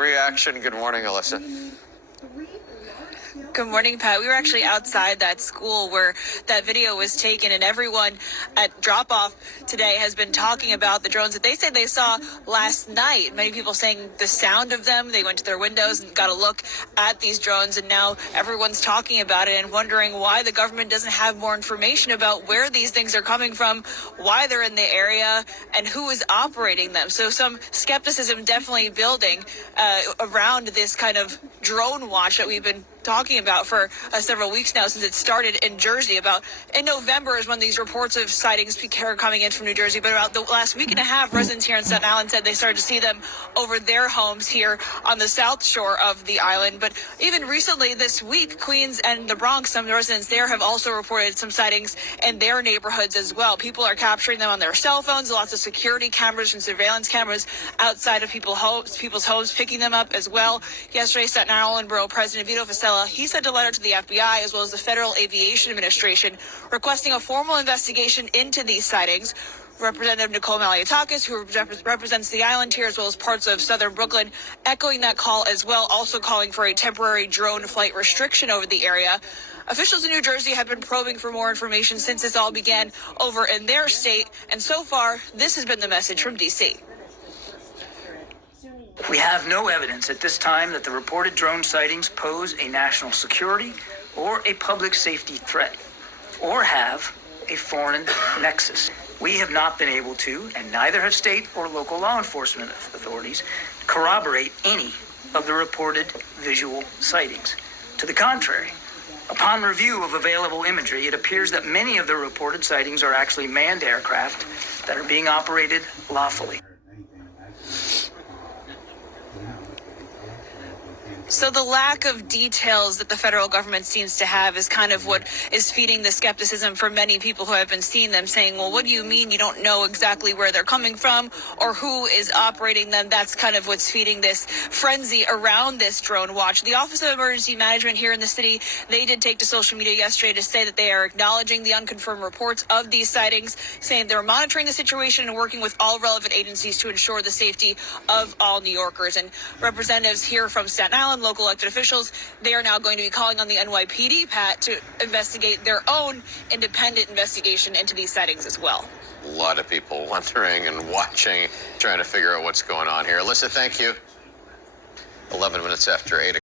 Reaction. Good morning, Alyssa. Good morning, Pat. We were actually outside that school where that video was taken, and everyone at drop-off today has been talking about the drones that they said they saw last night. Many people saying the sound of them. They went to their windows and got a look at these drones, and now everyone's talking about it and wondering why the government doesn't have more information about where these things are coming from, why they're in the area, and who is operating them. So some skepticism definitely building around this kind of drone watch that we've been talking about for several weeks now, since it started in Jersey. About in November is when these reports of sightings are coming in from New Jersey, but about the last week and a half, residents here in Staten Island said they started to see them over their homes here on the south shore of the island. But even recently this week, Queens and the Bronx, some residents there have also reported some sightings in their neighborhoods as well. People are capturing them on their cell phones, lots of security cameras and surveillance cameras outside of people's homes, picking them up as well. Yesterday, Staten Island Borough President Vito Fossella, he sent a letter to the FBI as well as the Federal Aviation Administration requesting a formal investigation into these sightings. Representative Nicole Malliotakis, who represents the island here as well as parts of southern Brooklyn, echoing that call as well, also calling for a temporary drone flight restriction over the area. Officials in New Jersey have been probing for more information since this all began over in their state, and so far, this has been the message from D.C. We have no evidence at this time that the reported drone sightings pose a national security or a public safety threat, or have a foreign nexus. We have not been able to, and neither have state or local law enforcement authorities, corroborate any of the reported visual sightings. To the contrary, upon review of available imagery, it appears that many of the reported sightings are actually manned aircraft that are being operated lawfully. So the lack of details that the federal government seems to have is kind of what is feeding the skepticism for many people who have been seeing them, saying, well, what do you mean you don't know exactly where they're coming from or who is operating them? That's kind of what's feeding this frenzy around this drone watch. The Office of Emergency Management here in the city, they did take to social media yesterday to say that they are acknowledging the unconfirmed reports of these sightings, saying they're monitoring the situation and working with all relevant agencies to ensure the safety of all New Yorkers. And representatives here from Staten Island, local elected officials, they are now going to be calling on the NYPD, Pat, to investigate their own independent investigation into these sightings as well. A lot of people wondering and watching, trying to figure out what's going on here. Alyssa, thank you. 11 minutes after 8 o'clock.